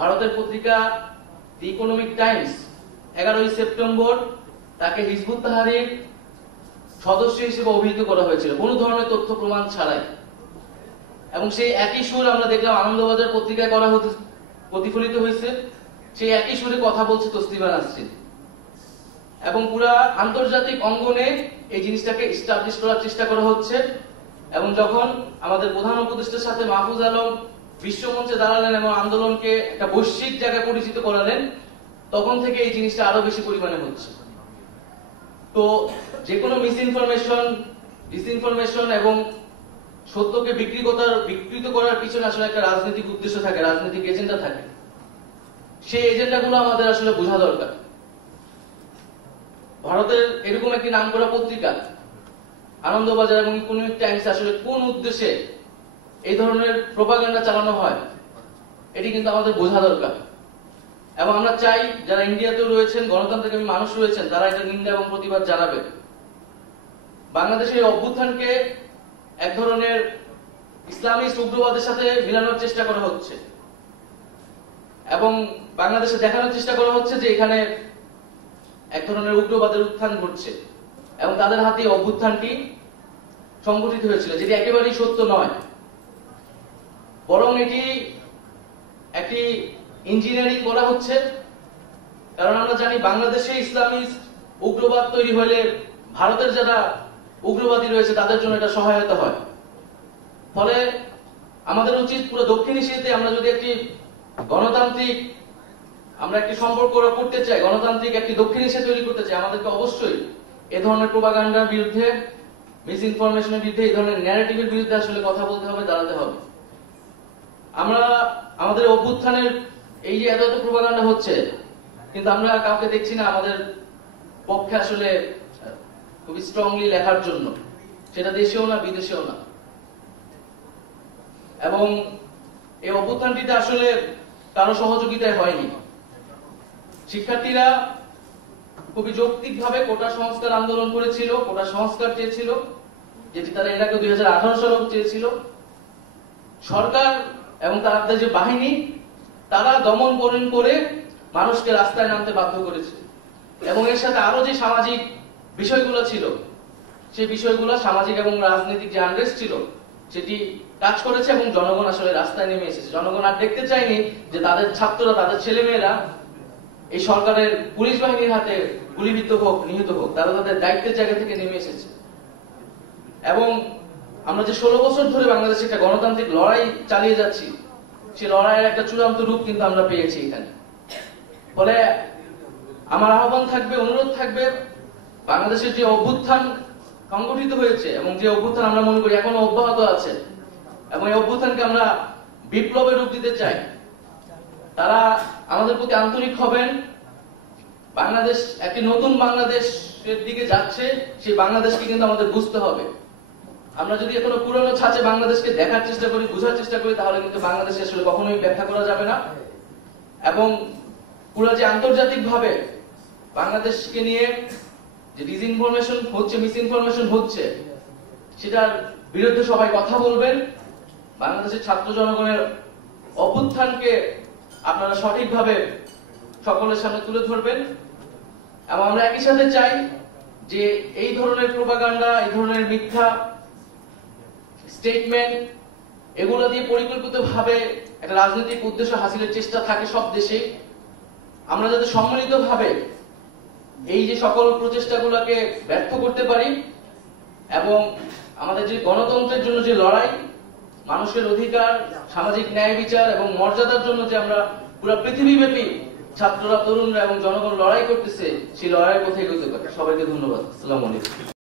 ভারতের পত্রিকা দি economic Times 11 September তাকে হিজবুত তাহরীর সদস্য হিসেবে অভিহিত করা হয়েছিল কোনো ধরনের তথ্য প্রমাণ ছাড়াই। এবং সেই একই সুর আমরা দেখলাম আনন্দবাজার পত্রিকায় করা হতে প্রতিফলিত হয়েছে। সেই একই সুরে কথা বলছে তসলিমা নাসরিন এবং পুরা আন্তর্জাতিক অঙ্গনে এই জিনিসটাকে এস্টাবলিশ করার চেষ্টা করা হচ্ছে। এবং যখন আমাদের প্রধান উপদেষ্টার সাথে মাহফুজ আলম বিশ্বমঞ্চে দাঁড়ালেন এবং আন্দোলনকে একটা বৈশ্বিক জায়গায় পরিচিত করালেন, তখন থেকে এই জিনিসটা আরো বেশি পরিমাণে হচ্ছে। তো যে কোনো মিসইনফরমেশন, ডিসইনফরমেশন এবং সত্যকে বিকৃত করার পিছনে আসলে একটা রাজনৈতিক উদ্দেশ্য থাকে, রাজনৈতিক এজেন্ডা থাকে। সেই এজেন্ডাগুলো আমাদের আসলে বোঝা দরকার। ভারতের এরকম একটি নামকরা পত্রিকা আনন্দবাজার এবং ইকোনমিক টাইমস আসলে কোন উদ্দেশ্যে এই ধরনের প্রোপাগান্ডা চালানো হয় এটি কিন্তু আমাদের বোঝা দরকার। এবং আমরা চাই যারা ইন্ডিয়াতেও রয়েছেন, গণতান্ত্রিক মানুষ রয়েছেন, তারা এটা নিন্দা এবং প্রতিবাদ জানাবে। বাংলাদেশের অভ্যুত্থানকে এক ধরনের ইসলামিস্ট উগ্রবাদের সাথে মিলানোর চেষ্টা করা হচ্ছে এবং বাংলাদেশে দেখানোর চেষ্টা করা হচ্ছে যে এখানে এক ধরনের উগ্রবাদের উত্থান ঘটছে এবং তাদের হাতে অভ্যুত্থানটি সংগঠিত হয়েছিল, যেটি একেবারেই সত্য নয়। বরং এটি একটি ইঞ্জিনিয়ারিং করা হচ্ছে। কারণ আমরা জানি বাংলাদেশে ইসলামিস্ট উগ্রবাদ তৈরি হলে ভারতের যারা উগ্রবাদী রয়েছে তাদের জন্য এটা সহায়তা হয়। ফলে আমাদের উচিত পুরো দক্ষিণ এশিয়াতে আমরা যদি একটি গণতান্ত্রিক একটি সম্পর্ক করতে চাই, গণতান্ত্রিক একটি দক্ষিণ এশিয়া তৈরি করতে চাই, আমাদেরকে অবশ্যই এ ধরনের প্রোপাগান্ডার বিরুদ্ধে, মিস ইনফরমেশনের বিরুদ্ধে, এই ধরনের ন্যারেটিভের বিরুদ্ধে আসলে কথা বলতে হবে, দাঁড়াতে হবে। আমরা আমাদের অভ্যুত্থানের এই যে এত প্রোপাগান্ডা হচ্ছে, কিন্তু আমরা কাউকে দেখছি না আমাদের পক্ষে আসলে খুবই স্ট্রংলি লেখার জন্য, সেটা দেশেও না বিদেশেও না। এবং এই অভ্যুত্থানটিতে আসলে কারো সহযোগিতায় হয়নি। শিক্ষার্থীরা খুবই যৌক্তিকভাবে কোটা সংস্কার আন্দোলন করেছিল, কোটা সংস্কার চেয়েছিল, যেটি তারা এর আগে 2018 সালে চেয়েছিল। সরকার এবং তাদের যে বাহিনী, তারা দমন করে মানুষকে রাস্তায় নামতে বাধ্য করেছে। এবং এর সাথে আরো যে সামাজিক বিষয়গুলো ছিল, সেই বিষয়গুলো সামাজিক এবং রাজনৈতিক যে আনরেস্ট ছিল সেটি কাজ করেছে এবং জনগণ আসলে রাস্তায় নেমে এসেছে। জনগণ আর দেখতে চায়নি যে তাদের ছাত্ররা, তাদের ছেলেমেয়েরা এই সরকারের পুলিশ বাহিনীর হাতে গুলিবিদ্ধ হোক, নিহত হোক। তারা তাদের দায়িত্বের জায়গা থেকে নেমে এসেছে। এবং আমরা যে 16 বছর ধরে বাংলাদেশে একটা গণতান্ত্রিক লড়াই চালিয়ে যাচ্ছি, সেই লড়াইয়ের একটা চূড়ান্ত রূপ কিন্তু আমরা পেয়েছি এখানে। ফলে আমার আহ্বান থাকবে, অনুরোধ থাকবে, বাংলাদেশের যে অভ্যুত্থান সংগঠিত হয়েছে এবং যে অভ্যুত্থান আমরা মনে করি এখনো অব্যাহত আছে এবং এই অভ্যুত্থানকে আমরা বিপ্লবের রূপ দিতে চাই, তারা আমাদের প্রতি আন্তরিক হবেন। বাংলাদেশ একটি নতুন বাংলাদেশের দিকে যাচ্ছে, সেই বাংলাদেশকে কিন্তু আমাদের বুঝতে হবে। আমরা যদি এখনো পুরনো ছাঁচে বাংলাদেশকে দেখার চেষ্টা করি, বোঝার চেষ্টা করি, তাহলে কিন্তু বাংলাদেশে আসলে কখনোই ব্যাখ্যা করা যাবে না। এবং পুরো যে আন্তর্জাতিক ভাবে বাংলাদেশকে নিয়ে যে ডিসইনফরমেশন হচ্ছে, মিস ইনফরমেশন হচ্ছে, সেটার বিরুদ্ধে সবাই কথা বলবেন। বাংলাদেশের ছাত্র জনগণের অভ্যুত্থানকে আপনারা সঠিকভাবে সকলের সামনে তুলে ধরবেন। এবং আমরা একই সাথে চাই যে এই ধরনের প্রোপাগান্ডা, এই ধরনের মিথ্যা স্টেটমেন্ট, এগুলো দিয়ে পরিকল্পিতভাবে একটা রাজনৈতিক উদ্দেশ্য হাসিলের চেষ্টা থাকে সব দেশে। আমরা যাতে সম্মিলিতভাবে এই যে সকল প্রচেষ্টাগুলোকে ব্যর্থ করতে পারি এবং আমাদের যে গণতন্ত্রের জন্য যে লড়াই, মানুষের অধিকার, সামাজিক ন্যায় বিচার এবং মর্যাদার জন্য যে আমরা পুরো পৃথিবীব্যাপী ছাত্ররা, তরুণরা এবং জনগণ লড়াই করতেছে, সেই লড়াইয়ের পথে এগোতে পারি। সবাইকে ধন্যবাদ। আসসালামু আলাইকুম।